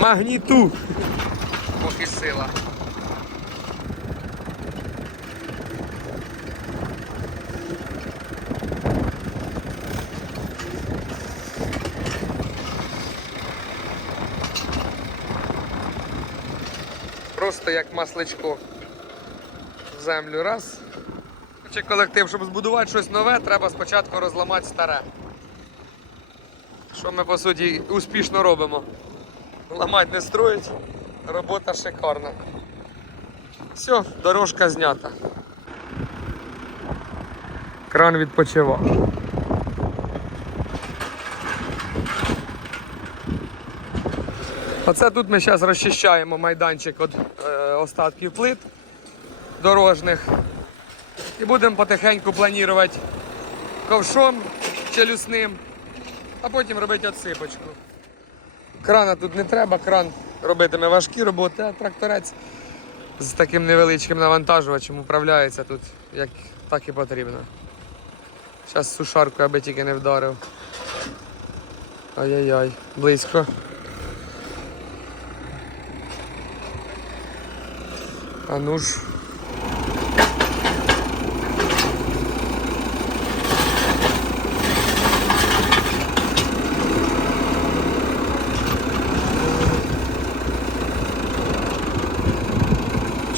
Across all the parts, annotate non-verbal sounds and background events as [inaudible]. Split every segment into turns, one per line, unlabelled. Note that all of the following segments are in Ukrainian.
Магніту. Поки сила. Просто як масличко в землю. Раз. Хоче колектив, щоб збудувати щось нове, треба спочатку розламати старе. Що ми по суті успішно робимо. Ламати не строїть, робота шикарна. Все, дорожка знята. Кран відпочивав. Оце тут ми зараз розчищаємо майданчик від е, остатків плит дорожніх. І будемо потихеньку планувати ковшом челюсним, а потім робити отсипочку. Крана тут не треба, кран робитиме важкі роботи, а тракторець з таким невеличким навантажувачем управляється тут, як так і потрібно. Зараз сушаркою, аби тільки не вдарив. Ай-яй-яй, близько. А ну ж.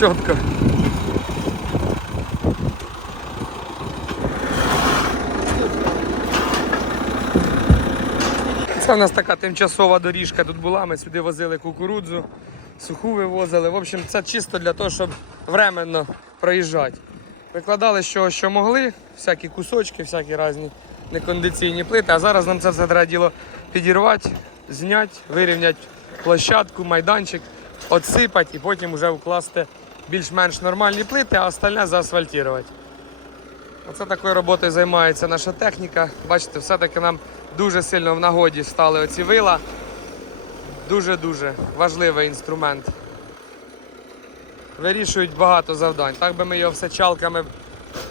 Чітко. Це у нас така тимчасова доріжка тут була. Ми сюди возили кукурудзу, суху вивозили. В общем, це чисто для того, щоб временно проїжджати. Викладали що, що могли, всякі кусочки, всякі різні некондиційні плити. А зараз нам це все треба діло підірвати, зняти, вирівняти площадку, майданчик, отсипати і потім вже вкласти більш-менш нормальні плити, а остальне заасфальтувати. Оце такою роботою займається наша техніка. Бачите, все-таки нам дуже сильно в нагоді стали оці вила. Дуже-дуже важливий інструмент. Вирішують багато завдань. Так би ми його все чалками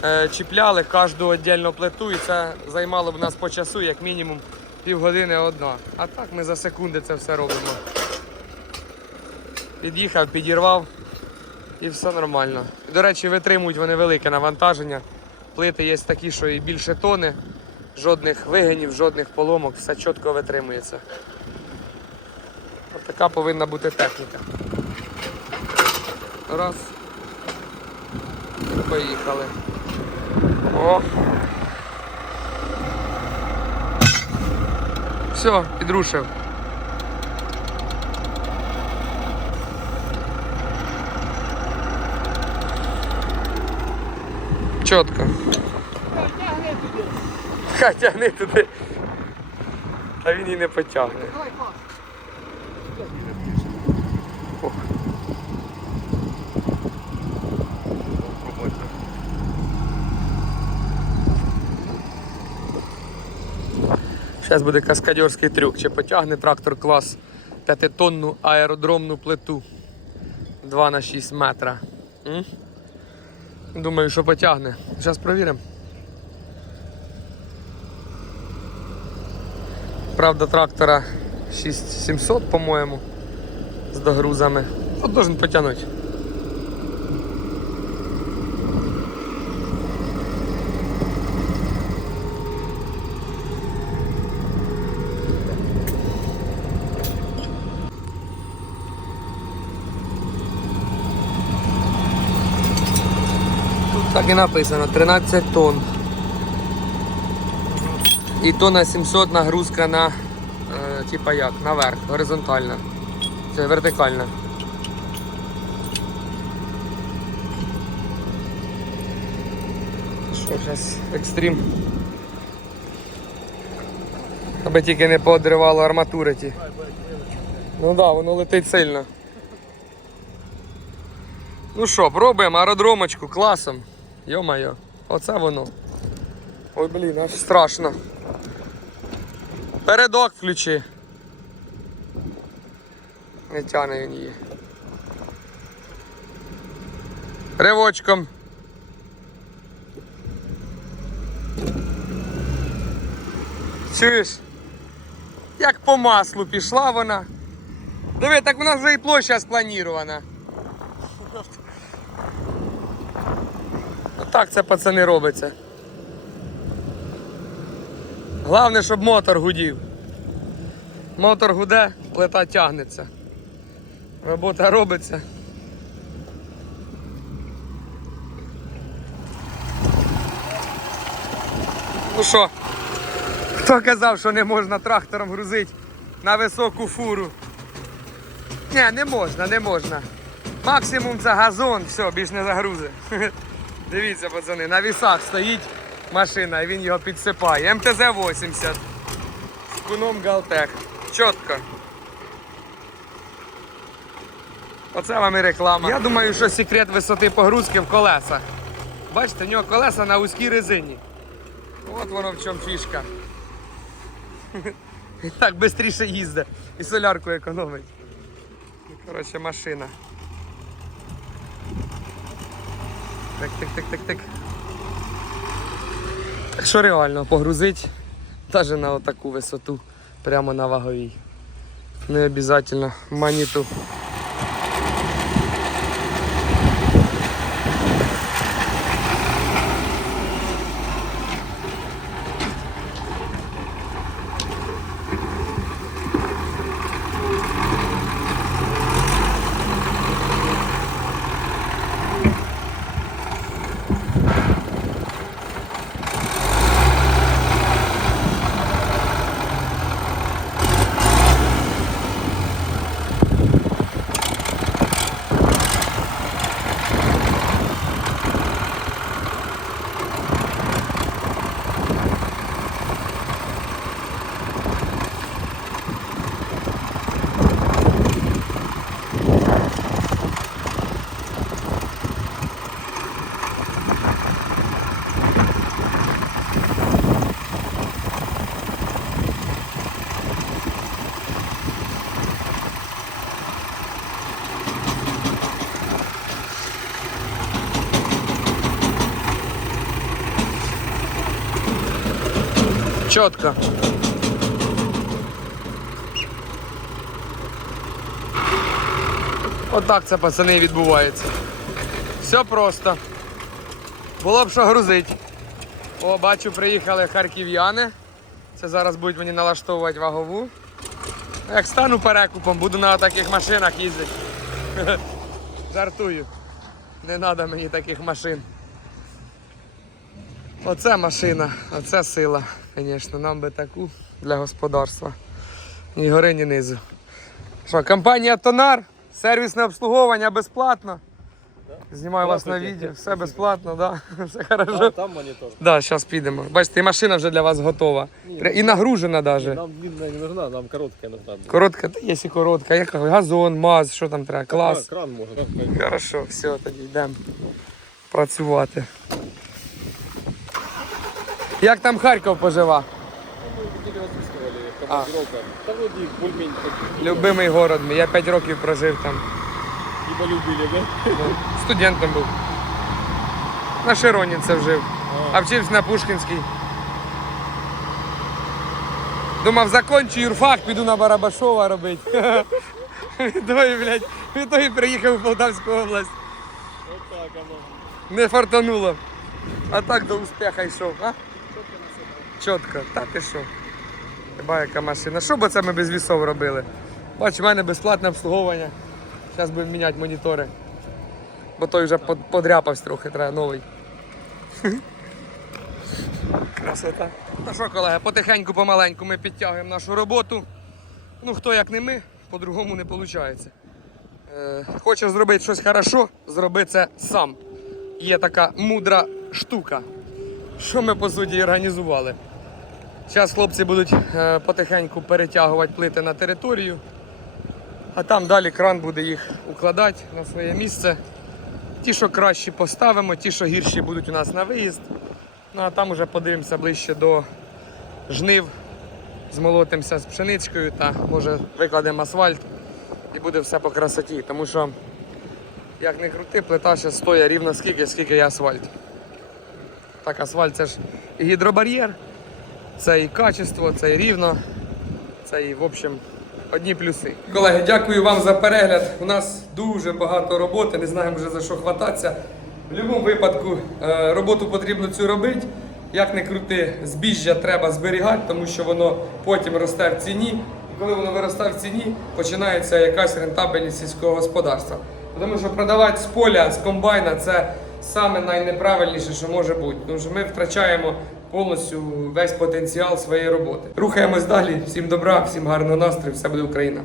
е, чіпляли, кожну віддільну плиту, і це займало б нас по часу, як мінімум півгодини одна. А так ми за секунди це все робимо. Під'їхав, підірвав і все нормально. До речі, витримують вони велике навантаження. Плити є такі, що і більше тони, жодних вигинів, жодних поломок, все чітко витримується. Ось така повинна бути техніка. Раз. І поїхали. О! Все, підрушив. Чітко. Хай тягни туди. А він і не потягне. Зараз буде каскадерський трюк. Чи потягне трактор клас 5-тонну аеродромну плиту 2 на 6 метра. М? Думаю, що потягне. Зараз провіримо. Правда, трактора 6700, по-моєму, з догрузами. От должен потягнути. Так і написано 13 тонн. І то на 700 нагрузка на, е, типа як, наверх, горизонтальна. Це вертикальна. Що зараз екстрім. Аби тільки не поодривало арматури ті. Ну так, да, воно летить сильно. Ну що, пробуємо аеродромочку класом. Йо-моє, оце воно. Ой, блін, аж страшно. Передок включи. Не тяне він її. Ривочком. Чуєш? Як по маслу пішла вона. Диви, так у нас вже і площа спланірована. Так це пацани робиться. Головне, щоб мотор гудів. Мотор гуде, плита тягнеться. Робота робиться. Ну що, хто казав, що не можна трактором грузити на високу фуру? Ні, не можна, не можна. Максимум це газон, все, більш не загрузи. [laughs] Дивіться, пацани, на вісах стоїть машина і він його підсипає. МТЗ-80 з куном Галтех. Чітко. Оце вам і реклама. Я думаю, що секрет висоти погрузки в колесах. Бачите, в нього колеса на вузькій резині. От воно в чому фішка. [laughs] І так швидше їздить і солярку економить. Коротше, машина. Так, так, так, так, так. Що реально погрузить навіть на отаку висоту, прямо на ваговій. Не обов'язково маніту. Чітко. Отак це, пацани, відбувається. Все просто. Було б що грузити. О, бачу, приїхали харків'яни. Це зараз будуть мені налаштовувати вагову. Як стану перекупом, буду на таких машинах їздити. [laughs] Жартую. Не треба мені таких машин. Оце машина, оце сила, звісно, нам би таку для господарства. Ні гори, ні низу. Що, компанія Тонар, сервісне обслуговування безплатно. Знімаю вас на відео, все безплатно, да? [laughs] все хорошо.
Там, там монитор.
Да, зараз підемо. Бачите, і машина вже для вас готова. І нагружена навіть.
Нам длинная не нужна, нам короткая нужна.
Коротка, та є і коротка. Яка? Газон, маз, що там треба, клас.
Кран можно.
Хорошо, все, тоді йдемо працювати. Як там Харків пожива?
Да вроде более-менее
Любимий город мій. Я 5 років прожив там.
не полюбили, да?
Ну, Студентом був. На Широнінце жив.
А.
А вчився на Пушкінській. Думав, закончу юрфак, піду на Барабашова робити. [laughs] Той, блядь, від того і приїхав у Полтавську область.
Вот так оно.
Не фартануло. А так до успіха йшов, а? Чітко, та ти що? Хіба яка машина. Що б це ми без вісов робили? Бач, у мене безплатне обслуговування. Зараз будемо міняти монітори. Бо той вже под- подряпався трохи, треба новий. [laughs] Красота. Ну що, колеги, потихеньку, помаленьку ми підтягуємо нашу роботу. Ну, хто як не ми, по-другому не виходить. Е, хочеш зробити щось хорошо, зроби це сам. Є така мудра штука, що ми по суті і організували. Зараз хлопці будуть е, потихеньку перетягувати плити на територію, а там далі кран буде їх укладати на своє місце. Ті, що кращі поставимо, ті, що гірші будуть у нас на виїзд. Ну а там уже подивимося ближче до жнив, змолотимося з пшеничкою та може викладемо асфальт і буде все по красоті. Тому що, як не крути, плита ще стоїть рівно скільки, скільки є асфальт. Так, асфальт це ж гідробар'єр, це і качество, це і рівно, це і в общем одні плюси. Колеги, дякую вам за перегляд. У нас дуже багато роботи, не знаємо вже за що хвататися. В будь-якому випадку е, роботу потрібно цю робити. Як не крути, збіжжя треба зберігати, тому що воно потім росте в ціні. Коли воно виростає в ціні, починається якась рентабельність сільського господарства. Тому що продавати з поля, з комбайна це саме найнеправильніше, що може бути. Тому що ми втрачаємо повністю весь потенціал своєї роботи. Рухаємось далі. Всім добра, всім гарного настрою, все буде Україна.